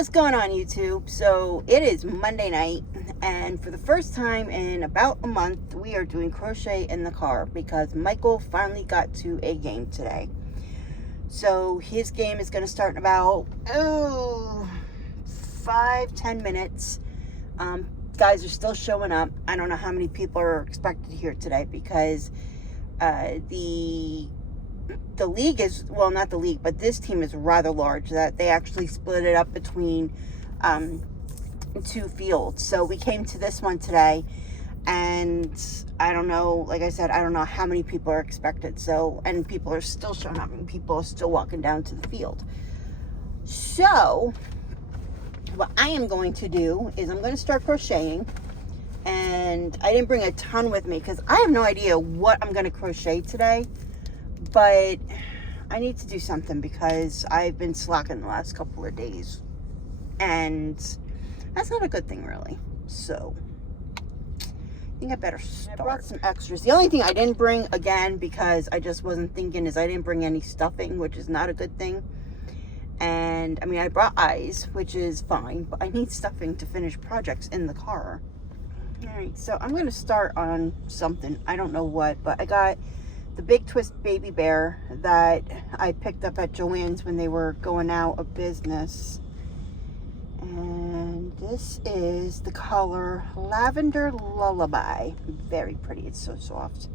What's going on, YouTube? So it is Monday night, and for the first time in about a month, we are doing crochet in the car because Michael finally got to a game today. So his game is going to start in about 5-10 minutes. Guys are still showing up. I don't know how many people are expected here today because the league is, well, not the league, but this team is rather large, that they actually split it up between two fields. So we came to this one today, and I don't know, like I said, I don't know how many people are expected. So, and people are still showing up, and people are still walking down to the field. So what I am going to do is I'm going to start crocheting. And I didn't bring a ton with me because I have no idea what I'm going to crochet today. But I need to do something because I've been slacking the last couple of days. And that's not a good thing, really. So I think I better start. I brought some extras. The only thing I didn't bring, again, because I just wasn't thinking, is I didn't bring any stuffing, which is not a good thing. And, I mean, I brought eyes, which is fine. But I need stuffing to finish projects in the car. Alright, so I'm going to start on something. I don't know what, but I got the Big Twist Baby Bear that I picked up at Joann's when they were going out of business. And this is the color Lavender Lullaby. Very pretty. It's so soft.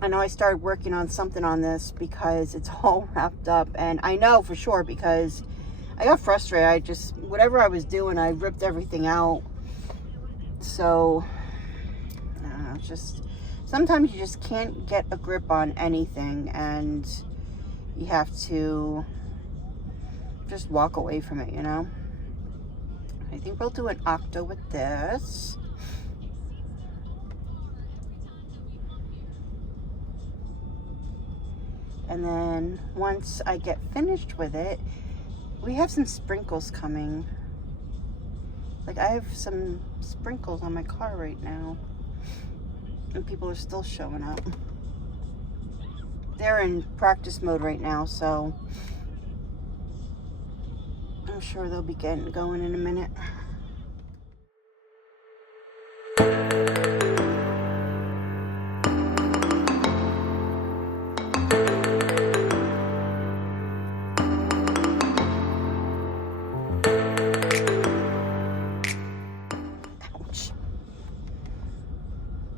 I know I started working on something on this because it's all wrapped up. And I know for sure because I got frustrated. I just, whatever I was doing, I ripped everything out. So, I don't know, it's just, sometimes you just can't get a grip on anything, and you have to just walk away from it, you know? I think we'll do an octo with this. And then once I get finished with it, we have some sprinkles coming. Like, I have some sprinkles on my car right now. And people are still showing up. They're in practice mode right now, so I'm sure they'll be getting going in a minute.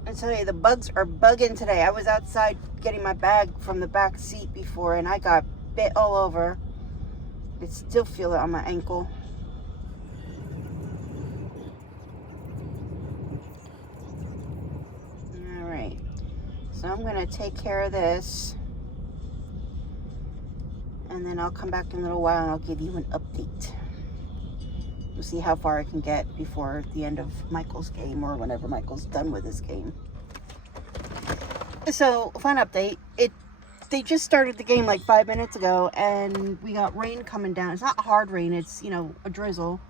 I tell you, the bugs are bugging today. I was outside getting my bag from the back seat before, and I got bit all over. I still feel it on my ankle. All right, so I'm gonna take care of this, and then I'll come back in a little while and I'll give you an update. We'll see how far I can get before the end of Michael's game, or whenever Michael's done with his game. So, fun update. They just started the game like 5 minutes ago, and we got rain coming down. It's not hard rain, it's, you know, a drizzle.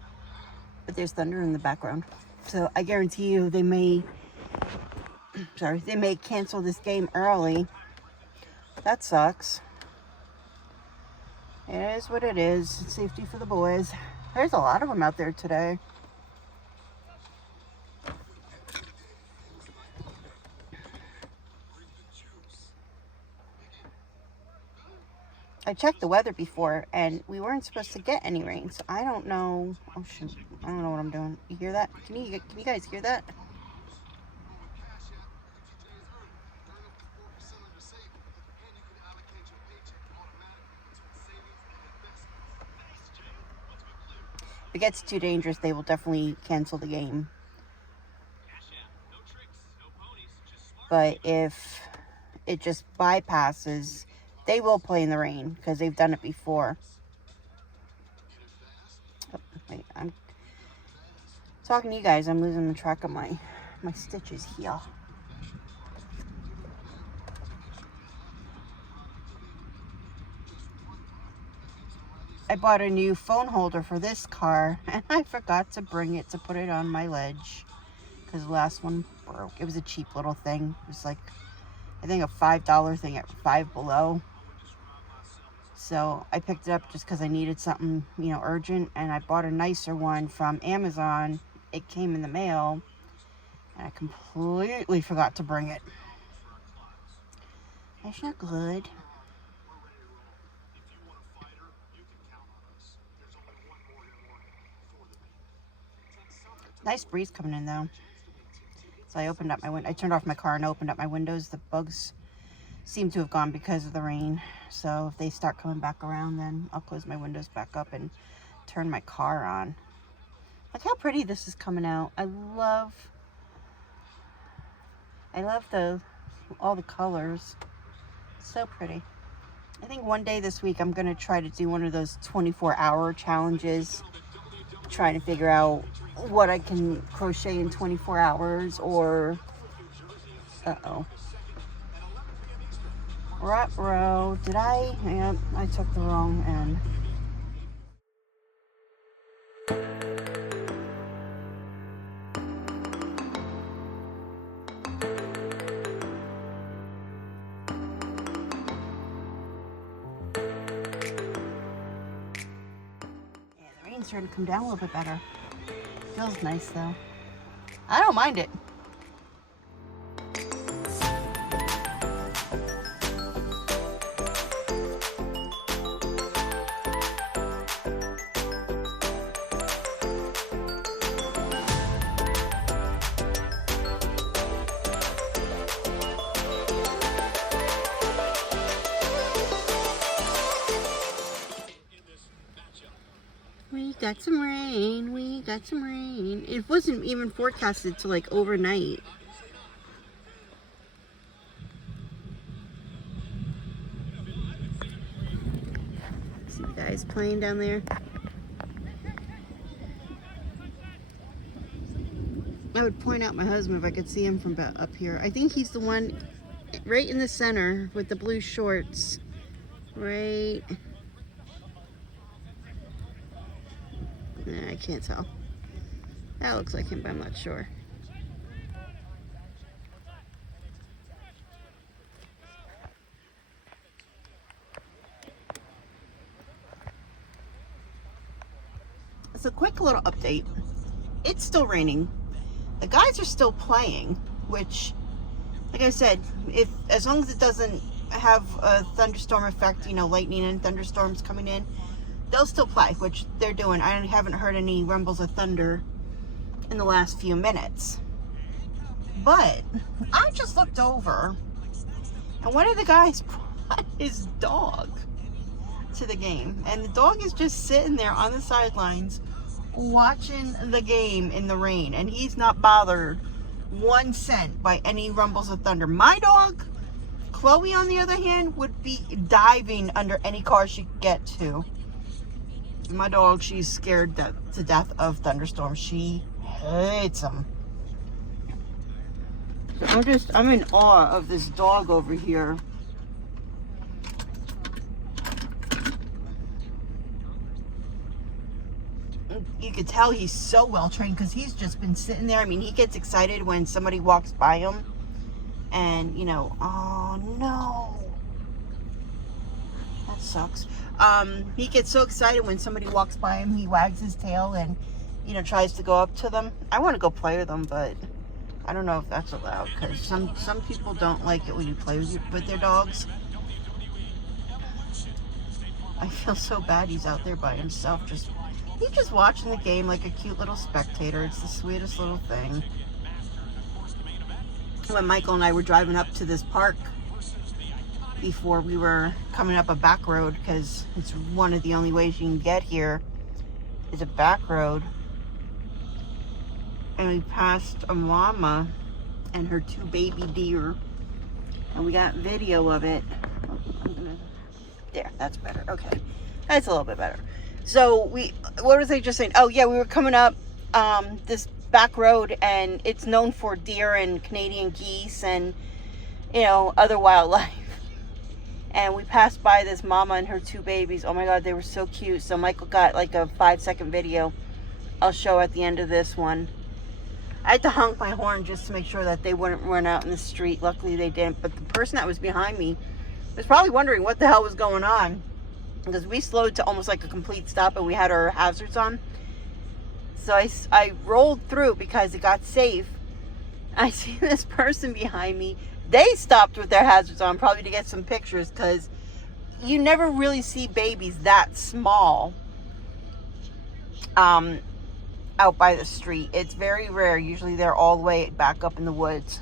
But there's thunder in the background. So, I guarantee you they may cancel this game early. That sucks. It is what it is. Safety for the boys. There's a lot of them out there today. I checked the weather before, and we weren't supposed to get any rain, so I don't know. Oh, shoot. I don't know what I'm doing. You hear that? Can you guys hear that? If it gets too dangerous, they will definitely cancel the game. But if it just bypasses, they will play in the rain because they've done it before. Oh, wait, I'm talking to you guys. I'm losing the track of my stitches here. I bought a new phone holder for this car, and I forgot to bring it to put it on my ledge because the last one broke. It was a cheap little thing. It was like, I think, a $5 thing at Five Below. So I picked it up just because I needed something, you know, urgent. And I bought a nicer one from Amazon. It came in the mail. And I completely forgot to bring it. That's not good. Nice breeze coming in though. So I opened up my window. I turned off my car and opened up my windows. The bugs seem to have gone because of the rain. So if they start coming back around, then I'll close my windows back up and turn my car on. Look how pretty this is coming out. I love all the colors. So pretty. I think one day this week I'm going to try to do one of those 24-hour challenges, trying to figure out what I can crochet in 24 hours or Ruh-roh. Did I? Yep, I took the wrong end. Starting to come down a little bit better. Feels nice though. I don't mind it. We got some rain. We got some rain. It wasn't even forecasted to like overnight. See you guys playing down there. I would point out my husband if I could see him from up here. I think he's the one right in the center with the blue shorts. Right. Nah, I can't tell. That looks like him, but I'm not sure. So, quick little update. It's still raining. The guys are still playing, which, like I said, as long as it doesn't have a thunderstorm effect, you know, lightning and thunderstorms coming in, they'll still play, which they're doing. I haven't heard any rumbles of thunder in the last few minutes. But I just looked over, and one of the guys brought his dog to the game. And the dog is just sitting there on the sidelines watching the game in the rain. And he's not bothered 1 cent by any rumbles of thunder. My dog, Chloe, on the other hand, would be diving under any car she could get to. My dog, she's scared to death of thunderstorms. She hates them. So I'm in awe of this dog over here. You could tell he's so well trained because he's just been sitting there. I mean, he gets excited when somebody walks by him. And, you know, oh no. That sucks. He gets so excited when somebody walks by him, he wags his tail and, you know, tries to go up to them. I want to go play with them, but I don't know if that's allowed because some people don't like it when you play with their dogs. I feel so bad he's out there by himself. He's just watching the game like a cute little spectator. It's the sweetest little thing. When Michael and I were driving up to this park before, we were coming up a back road because it's one of the only ways you can get here is a back road. And we passed a mama and her 2 baby deer. And we got video of it. There, that's better. Okay. That's a little bit better. So what was I just saying? Oh yeah, we were coming up this back road, and it's known for deer and Canadian geese and, you know, other wildlife. And we passed by this mama and her 2 babies. Oh my God, they were so cute. So Michael got like a 5-second video I'll show at the end of this one. I had to honk my horn just to make sure that they wouldn't run out in the street. Luckily they didn't. But the person that was behind me was probably wondering what the hell was going on. because we slowed to almost like a complete stop and we had our hazards on. So I rolled through because it got safe. I see this person behind me. They stopped with their hazards on, probably to get some pictures, because you never really see babies that small out by the street. It's very rare. Usually they're all the way back up in the woods.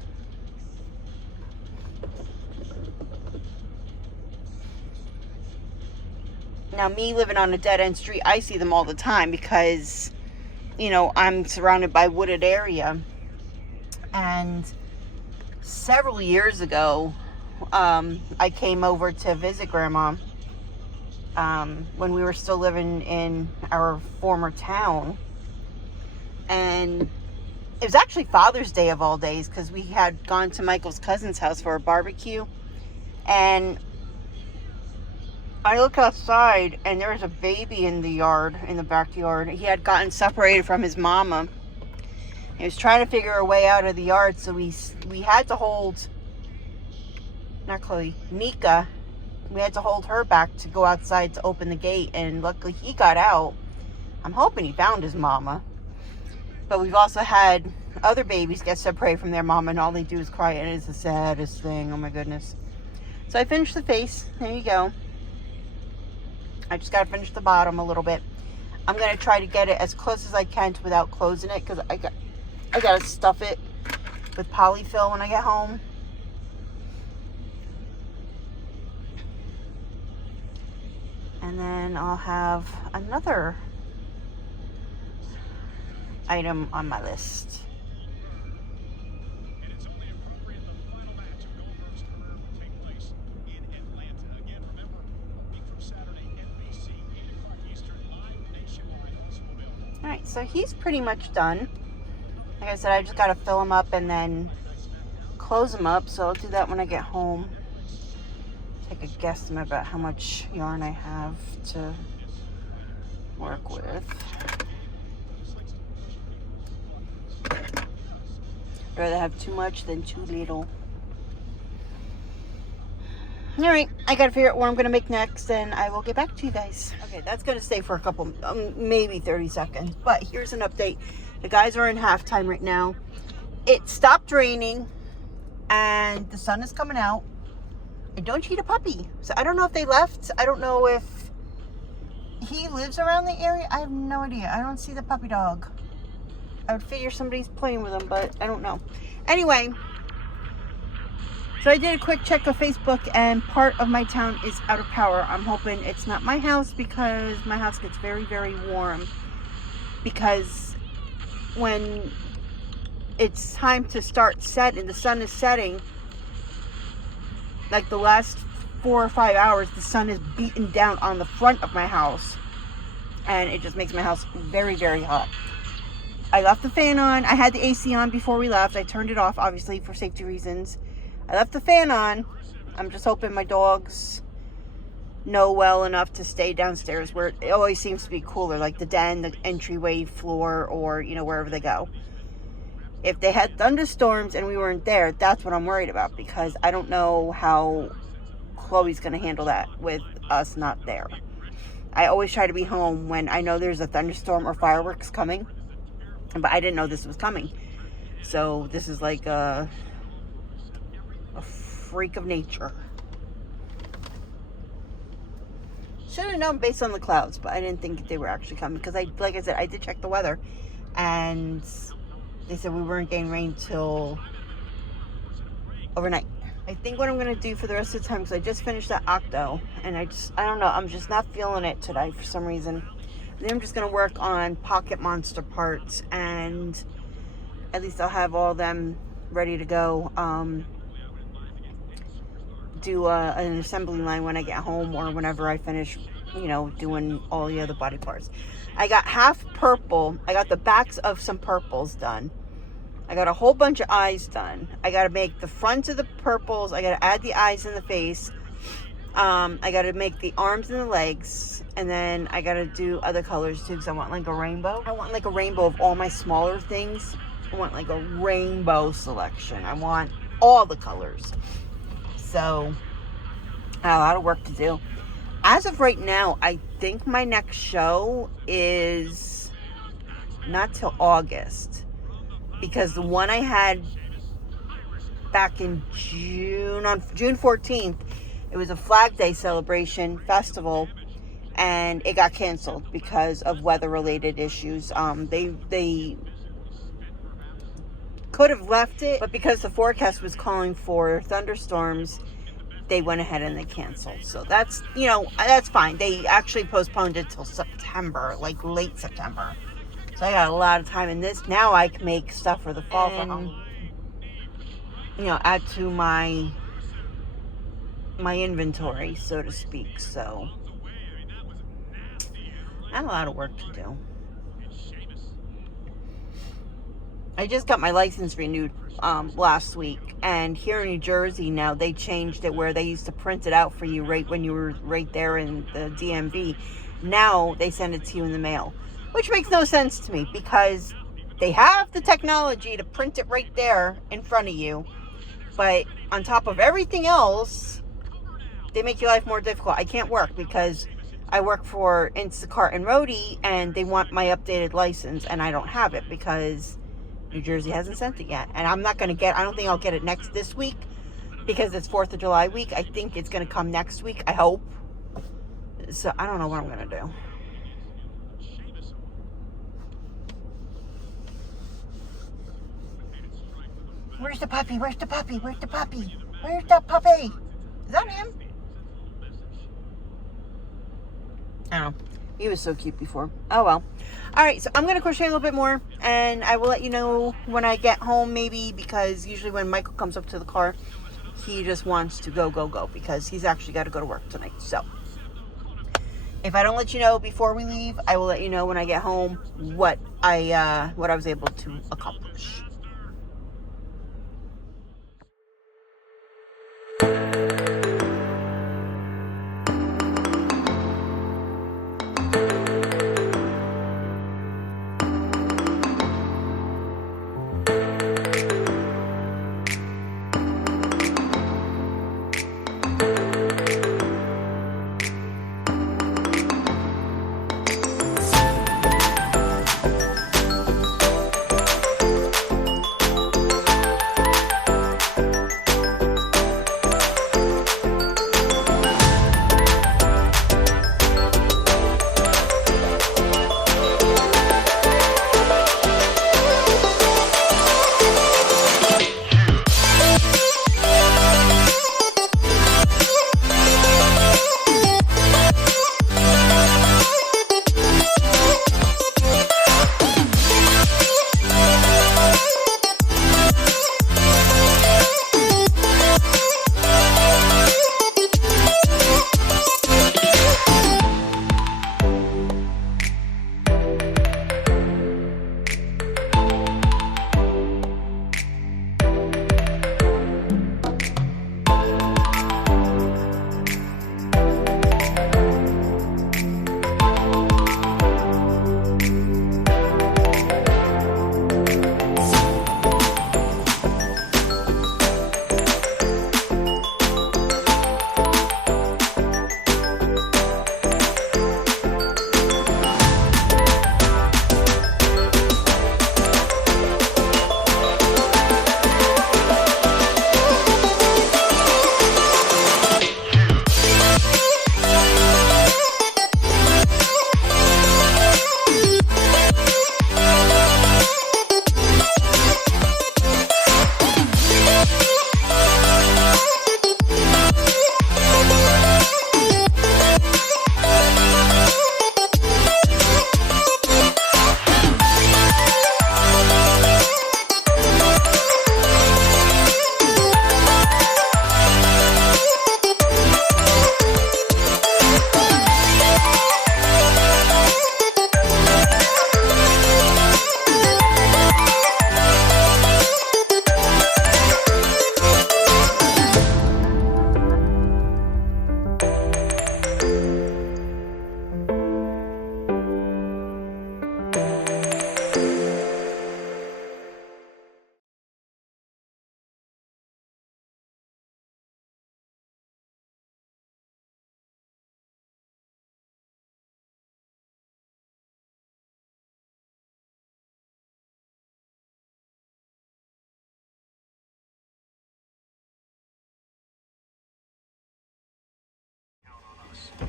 Now, me living on a dead-end street, I see them all the time because, you know, I'm surrounded by wooded area. And several years ago, I came over to visit Grandma when we were still living in our former town. And it was actually Father's Day of all days, because we had gone to Michael's cousin's house for a barbecue. And I look outside and there was a baby in the yard, in the backyard. He had gotten separated from his mama. He was trying to figure a way out of the yard, so we had to hold, not Chloe, Nika. We had to hold her back to go outside to open the gate, and luckily he got out. I'm hoping he found his mama. But we've also had other babies get separated from their mama, and all they do is cry, and it is the saddest thing. Oh my goodness. So I finished the face. There you go. I just got to finish the bottom a little bit. I'm going to try to get it as close as I can to without closing it, because I got to stuff it with polyfill when I get home. And then I'll have another item on my list. Alright, so he's pretty much done. Like I said, I just got to fill him up and then close him up. So I'll do that when I get home. Take a guesstimate about how much yarn I have to work with. I'd rather have too much than too little. Alright, I gotta figure out what I'm gonna make next, and I will get back to you guys. Okay, that's gonna stay for a couple, maybe 30 seconds. But here's an update. The guys are in halftime right now. It stopped raining, and the sun is coming out. I don't see the puppy, so I don't know if they left. I don't know if he lives around the area. I have no idea. I don't see the puppy dog. I would figure somebody's playing with him, but I don't know. Anyway, so I did a quick check of Facebook, and part of my town is out of power. I'm hoping it's not my house, because my house gets very, very warm. Because when it's time to start setting, the sun is setting, like the last 4 or 5 hours, the sun is beating down on the front of my house. And it just makes my house very, very hot. I left the fan on. I had the AC on before we left. I turned it off, obviously, for safety reasons. I left the fan on. I'm just hoping my dogs know well enough to stay downstairs, where it always seems to be cooler, like the den, the entryway floor, or, you know, wherever they go. If they had thunderstorms and we weren't there, that's what I'm worried about, because I don't know how Chloe's going to handle that with us not there. I always try to be home when I know there's a thunderstorm or fireworks coming, but I didn't know this was coming. So this is like a freak of nature. Should have known based on the clouds, but I didn't think they were actually coming, because like I said, I did check the weather, and they said we weren't getting rain till overnight. I think what I'm going to do for the rest of the time, because I just finished that octo, and I don't know, I'm just not feeling it today for some reason. Then I'm just going to work on Pocket Monster parts, and at least I'll have all them ready to go. Do an assembly line when I get home, or whenever I finish, you know, doing all the other body parts. I got half purple. I got the backs of some purples done. I got a whole bunch of eyes done. I got to make the fronts of the purples. I got to add the eyes and the face. I got to make the arms and the legs. And then I got to do other colors too, because I want like a rainbow. I want like a rainbow of all my smaller things. I want like a rainbow selection. I want all the colors. So, a lot of work to do. As of right now, I think my next show is not till August, because the one I had back in June, on June 14th, it was a Flag Day celebration festival, and it got canceled because of weather-related issues. They could have left it, but because the forecast was calling for thunderstorms, they went ahead and they canceled. So that's, that's fine. They actually postponed it till September, like late September. So I got a lot of time in this. Now I can make stuff for the fall and, add to my inventory, so to speak. So I have a lot of work to do. I just got my license renewed last week, and here in New Jersey now they changed it where they used to print it out for you right when you were right there in the DMV. Now they send it to you in the mail, which makes no sense to me because they have the technology to print it right there in front of you, but on top of everything else, they make your life more difficult. I can't work because I work for Instacart and Roadie, and they want my updated license, and I don't have it because New Jersey hasn't sent it yet. And I don't think I'll get it this week because it's 4th of July week. I think it's going to come next week, I hope. So I don't know what I'm going to do. Where's the puppy? Where's the puppy? Where's the puppy? Where's the puppy? Is that him? I don't know. He was so cute before. Oh well. Alright, so I'm going to crochet a little bit more, and I will let you know when I get home, maybe, because usually when Michael comes up to the car, he just wants to go, because he's actually got to go to work tonight. So if I don't let you know before we leave, I will let you know when I get home what I was able to accomplish.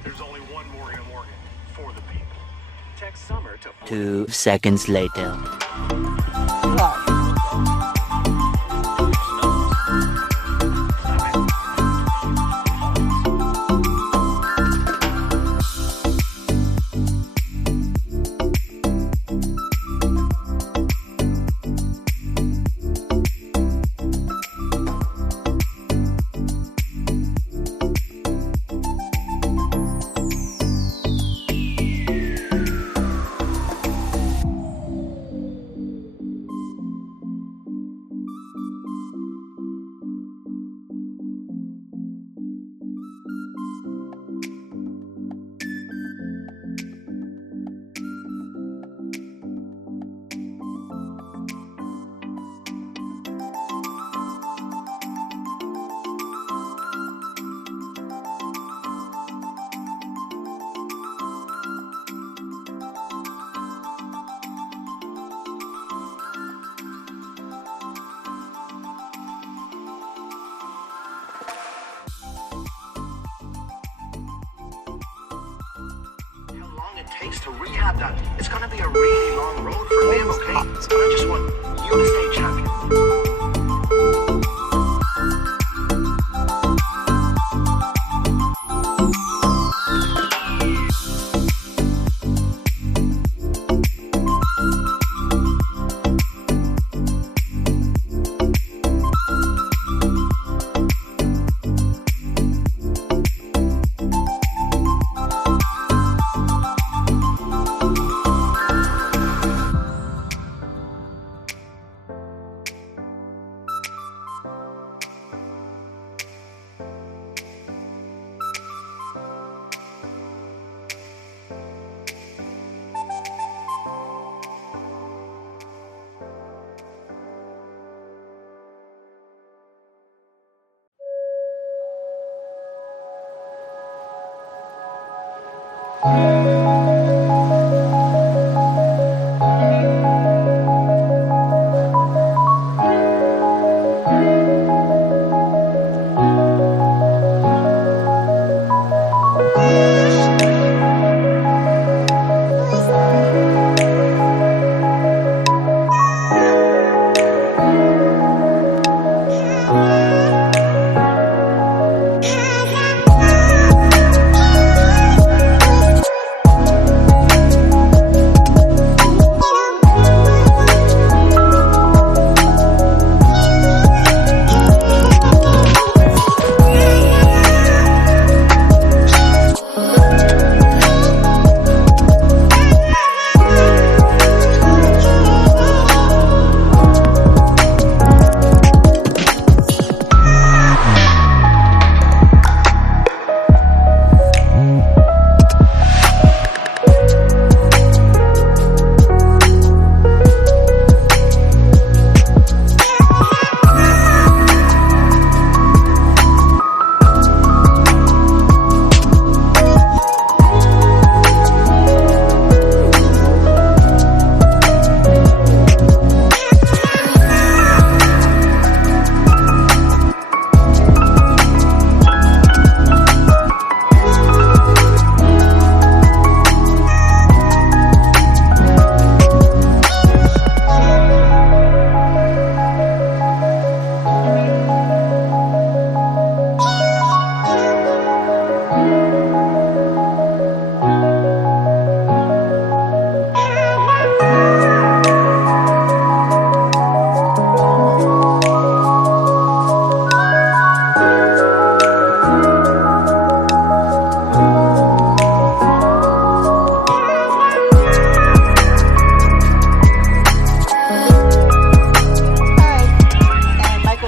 There's only one Morgan & Morgan for the people. Text summer to 2 seconds later. Wow. Takes to rehab that. It's gonna be a really long road for him, okay? But I just want you to stay champion.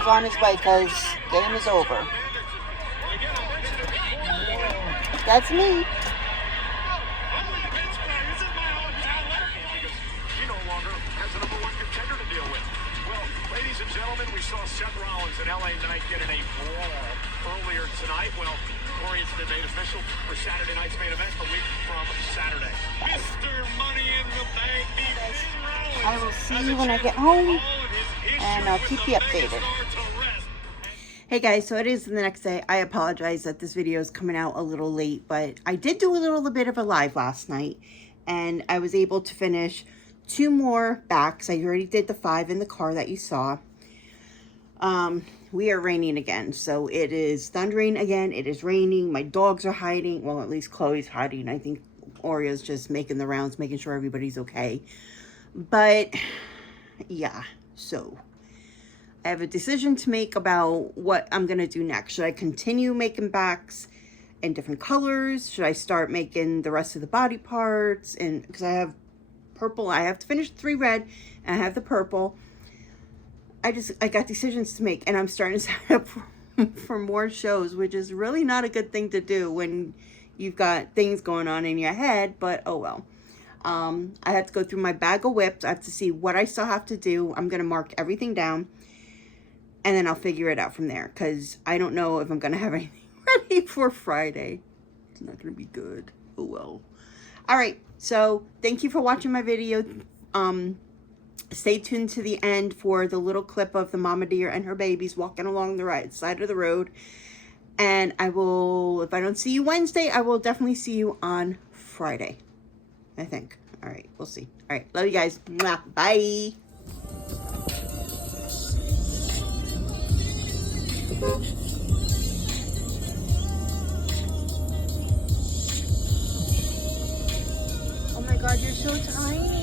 On his way because game is over. That's me. Ladies and gentlemen, we saw Seth Rollins and LA Knight get in a brawl earlier tonight. Well, Corey, it's been made official for Saturday night's main event a week from Saturday. Mr. Money in the Bank, I will see you when I get home, and I'll keep you updated. Hey guys, so it is the next day. I apologize that this video is coming out a little late, but I did do a little bit of a live last night, and I was able to finish 2 more backs. I already did the 5 in the car that you saw. We are raining again, so it is thundering again. It is raining. My dogs are hiding. Well, at least Chloe's hiding. I think Oreo's just making the rounds, making sure everybody's okay. But yeah, so I have a decision to make about what I'm going to do next. Should I continue making backs in different colors? Should I start making the rest of the body parts? And because I have purple, I have to finish 3 red and I have the purple. I got decisions to make, and I'm starting to sign up for more shows, which is really not a good thing to do when you've got things going on in your head, but oh well. I have to go through my bag of whips. I have to see what I still have to do. I'm going to mark everything down, and then I'll figure it out from there, because I don't know if I'm going to have anything ready for Friday. It's not going to be good. Oh well. All right, so thank you for watching my video. Stay tuned to the end for the little clip of the mama deer and her babies walking along the right side of the road. And I will, if I don't see you Wednesday, I will definitely see you on Friday, I think. All right, we'll see. All right, love you guys. Mwah. Bye. Oh my God, you're so tiny.